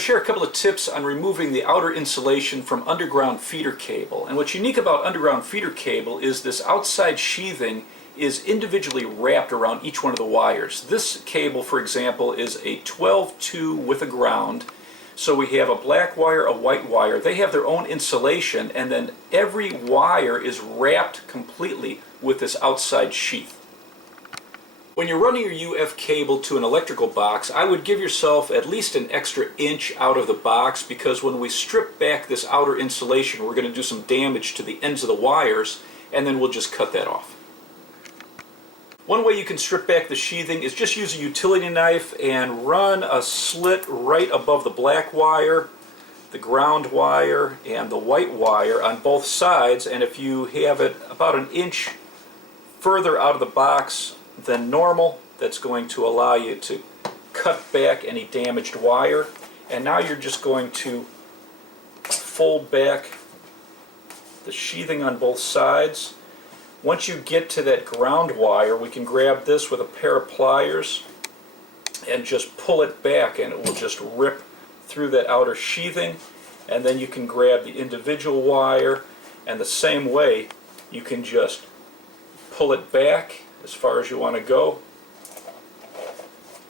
I'll share a couple of tips on removing the outer insulation from underground feeder cable. And what's unique about underground feeder cable is this outside sheathing is individually wrapped around each one of the wires. This cable, for example, is a 12-2 with a ground. So we have a black wire, a white wire. They have their own insulation, and then every wire is wrapped completely with this outside sheath. When you're running your UF cable to an electrical box, I would give yourself at least an extra inch out of the box, because when we strip back this outer insulation, we're going to do some damage to the ends of the wires, and then we'll just cut that off. One way you can strip back the sheathing is just use a utility knife and run a slit right above the black wire, the ground wire, and the white wire on both sides. And if you have it about an inch further out of the box than normal, that's going to allow you to cut back any damaged wire. And now you're just going to fold back the sheathing on both sides. Once you get to that ground wire, we can grab this with a pair of pliers and just pull it back, and it will just rip through that outer sheathing. And then you can grab the individual wire, and the same way you can just pull it back as far as you want to go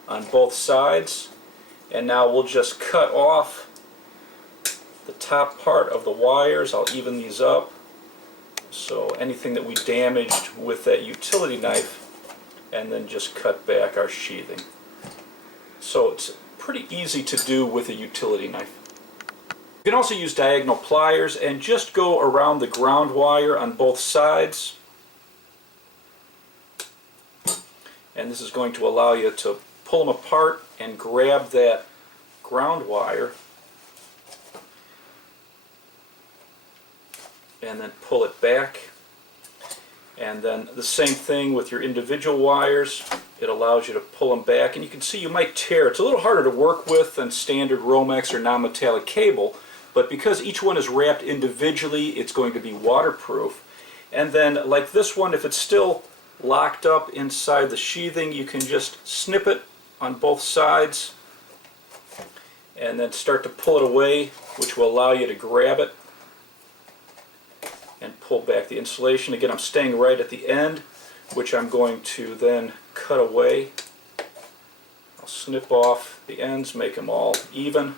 on both sides. And now we'll just cut off the top part of the wires. I'll even these up. So anything that we damaged with that utility knife, and then just cut back our sheathing. So it's pretty easy to do with a utility knife. You can also use diagonal pliers and just go around the ground wire on both sides. And this is going to allow you to pull them apart and grab that ground wire and then pull it back. And then the same thing with your individual wires. It allows you to pull them back, and you can see you might tear. It's a little harder to work with than standard Romex or non-metallic cable, but because each one is wrapped individually, it's going to be waterproof. And then like this one, if it's still locked up inside the sheathing, you can just snip it on both sides and then start to pull it away, which will allow you to grab it and pull back the insulation. Again, I'm staying right at the end, which I'm going to then cut away. I'll snip off the ends, make them all even.